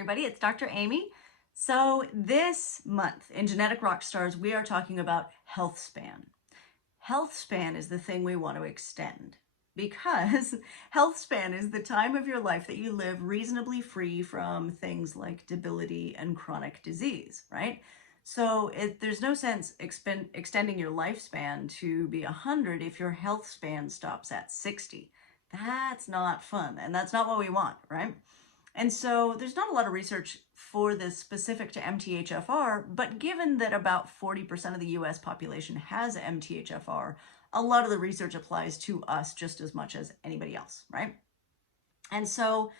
everybody, it's Dr. Amy. So this month in Genetic Rockstars, we are talking about Healthspan. Healthspan is the thing we want to extend because Healthspan is the time of your life that you live reasonably free from things like debility and chronic disease, right? So there's no sense extending your lifespan to be 100 if your health span stops at 60. That's not fun, and that's not what we want, right? And so there's not a lot of research for this specific to MTHFR, but given that about 40% of the US population has MTHFR, a lot of the research applies to us just as much as anybody else, right? And so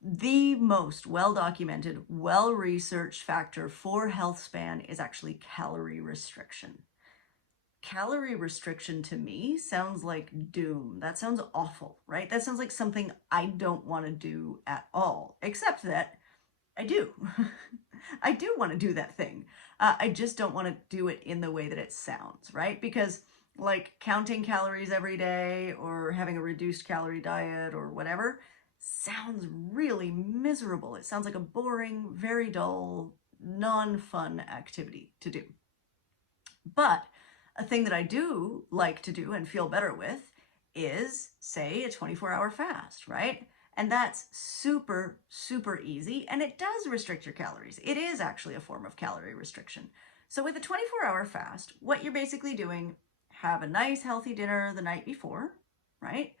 the most well-documented, well-researched factor for health span is actually calorie restriction. Calorie restriction to me sounds like doom. That sounds awful, right? That sounds like something I don't want to do at all, except that I do. I do want to do that thing. I just don't want to do it in the way that it sounds, right? Because like counting calories every day or having a reduced calorie diet or whatever sounds really miserable. It sounds like a boring, very dull, non-fun activity to do. But a thing that I do like to do and feel better with is, say, a 24-hour fast, right? And that's super, super easy, and it does restrict your calories. It is actually a form of calorie restriction. So with a 24-hour fast, what you're basically doing, have a nice healthy dinner the night before, right?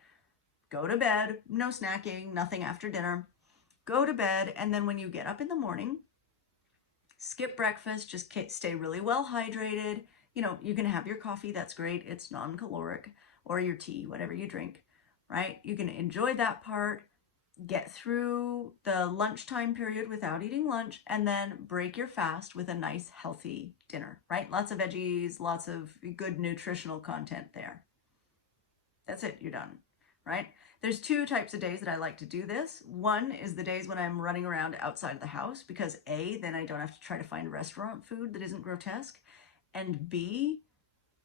Go to bed, no snacking, nothing after dinner. Go to bed, and then when you get up in the morning, skip breakfast, just stay really well hydrated. You know, you can have your coffee, that's great, it's non-caloric, or your tea, whatever you drink, right? You can enjoy that part, get through the lunchtime period without eating lunch, and then break your fast with a nice healthy dinner, right? Lots of veggies, lots of good nutritional content there. That's it, you're done, right? There's two types of days that I like to do this. One is the days when I'm running around outside of the house because A, then I don't have to try to find restaurant food that isn't grotesque, and B,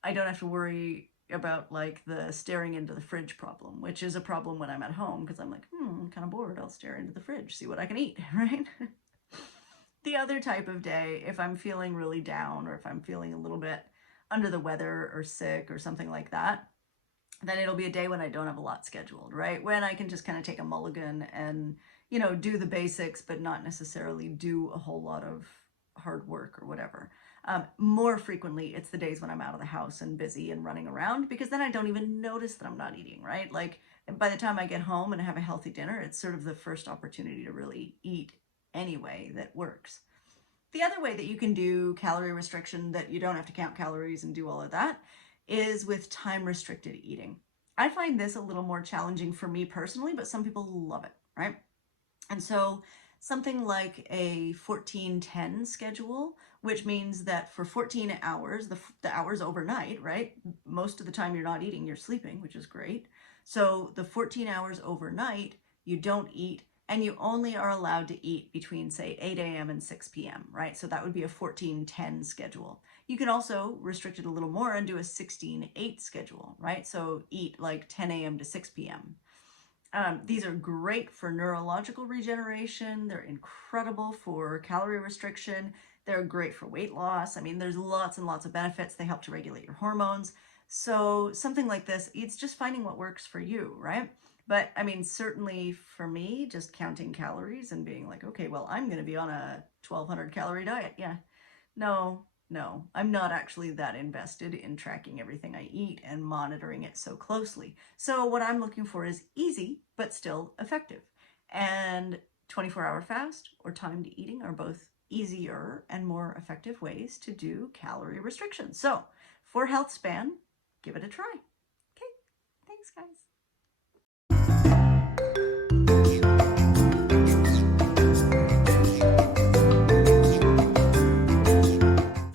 I don't have to worry about like the staring into the fridge problem, which is a problem when I'm at home because I'm like, I'm kind of bored. I'll stare into the fridge, see what I can eat, right? The other type of day, if I'm feeling really down or if I'm feeling a little bit under the weather or sick or something like that, then it'll be a day when I don't have a lot scheduled, right? When I can just kind of take a mulligan and, you know, do the basics, but not necessarily do a whole lot of hard work or whatever. More frequently, it's the days when I'm out of the house and busy and running around because then I don't even notice that I'm not eating, right? Like by the time I get home and have a healthy dinner, it's sort of the first opportunity to really eat anyway that works. The other way that you can do calorie restriction that you don't have to count calories and do all of that is with time-restricted eating. I find this a little more challenging for me personally, but some people love it, right? And so something like a 14-10 schedule, which means that for 14 hours, the hours overnight, right? Most of the time you're not eating, you're sleeping, which is great. So the 14 hours overnight, you don't eat, and you only are allowed to eat between, say, 8 a.m. and 6 p.m., right? So that would be a 14-10 schedule. You can also restrict it a little more and do a 16-8 schedule, right? So eat like 10 a.m. to 6 p.m. These are great for neurological regeneration. They're incredible for calorie restriction. They're great for weight loss. I mean, there's lots and lots of benefits. They help to regulate your hormones. So something like this, it's just finding what works for you, right? But I mean, certainly for me, just counting calories and being like, okay, well, I'm going to be on a 1,200 calorie diet. Yeah, no, I'm not actually that invested in tracking everything I eat and monitoring it so closely. So what I'm looking for is easy, but still effective. And 24-hour fast or timed eating are both easier and more effective ways to do calorie restriction. So for Healthspan, give it a try. Okay, thanks guys.